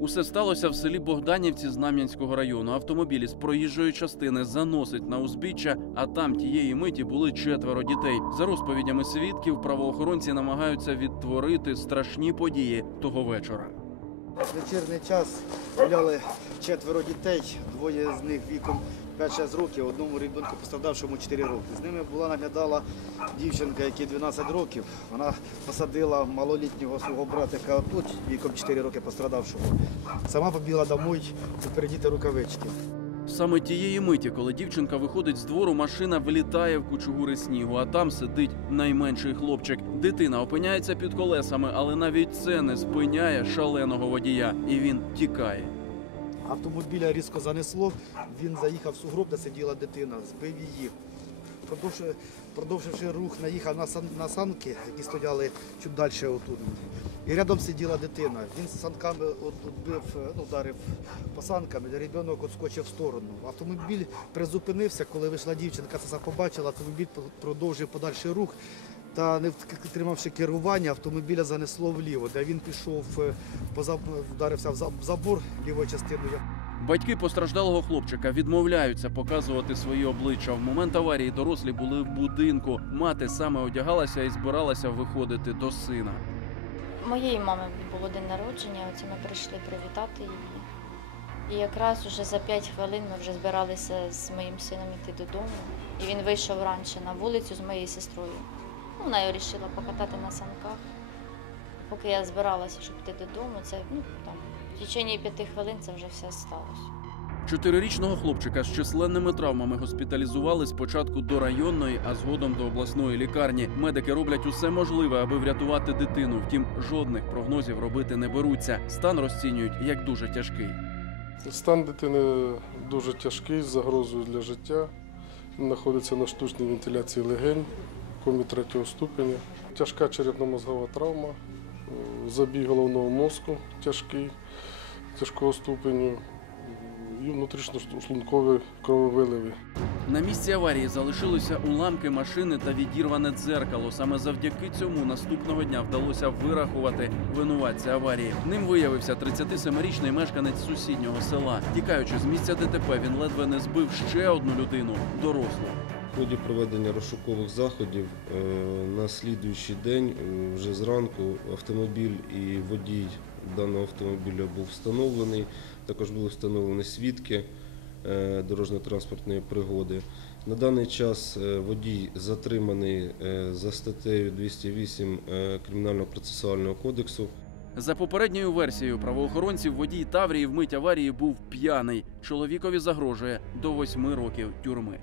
Усе сталося в селі Богданівці Знам'янського району. Автомобіль з проїжджої частини заносить на узбіччя, а там тієї миті були четверо дітей. За розповідями свідків, правоохоронці намагаються відтворити страшні події того вечора. Вечірний час гуляли четверо дітей, двоє з них віком 5-6 років, одному ребенку пострадавшому 4 роки. З ними була наглядала дівчинка, якій 12 років. Вона посадила малолітнього свого братика тут, віком 4 роки пострадавшого. Сама побігла домой передіти рукавички. Саме тієї миті, коли дівчинка виходить з двору, машина влітає в кучугури снігу, а там сидить найменший хлопчик. Дитина опиняється під колесами, але навіть це не спиняє шаленого водія, і він тікає. Автомобіля різко занесло, він заїхав в сугроб, де сиділа дитина, збив її. Продовживши, рух, наїхав на, сан, на санки, які стояли чуть далі отут. І рядом сиділа дитина. Він з санками отбив, е, ну, вдарив по санкам, і відскочив в сторону. Автомобіль призупинився, коли вийшла дівчинка, це побачила, автомобіль продовжив подальший рух. Та не втримавши керування, автомобіля занесло вліво, де він пішов, е, поза- вдарився в за- в забор лівою частиною. Батьки постраждалого хлопчика відмовляються показувати свої обличчя. В момент аварії дорослі були в будинку. Мати саме одягалася і збиралася виходити до сина. Моєї мами було день народження, оце ми прийшли привітати її. І якраз уже за 5 хвилин ми вже збиралися з моїм сином йти додому. І він вийшов раніше на вулицю з моєю сестрою. Ну, Вона вирішила покатати на санках. Поки я збиралася, щоб йти додому, це ну, там, в течение п'яти хвилин це вже все сталося. Чотирирічного хлопчика з численними травмами госпіталізували спочатку до районної, а згодом до обласної лікарні. Медики роблять усе можливе, аби врятувати дитину. Втім, жодних прогнозів робити не беруться. Стан розцінюють як дуже тяжкий. Стан дитини дуже тяжкий, з загрозою для життя. Він знаходиться на штучній вентиляції легень, комі третього ступеня. Тяжка черепно-мозгова травма, е, забій головного мозку тяжкий, тяжкого ступеню і внутрішньошлункові крововиливи. На місці аварії залишилися уламки машини та відірване дзеркало. Саме завдяки цьому наступного дня вдалося вирахувати винуватця аварії. Ним виявився 37-річний мешканець сусіднього села. Тікаючи з місця ДТП, він ледве не збив ще одну людину дорослу. В ході проведення розшукових заходів е, на слідуючий день, е, вже зранку, автомобіль і водій даного автомобіля був встановлений. Також були встановлені свідки е, дорожньо-транспортної пригоди. На даний час водій затриманий за статтею 208 е, Кримінального процесуального кодексу. За попередньою версією правоохоронців, водій Таврії вмить аварії був п'яний. Чоловікові загрожує до восьми років тюрми.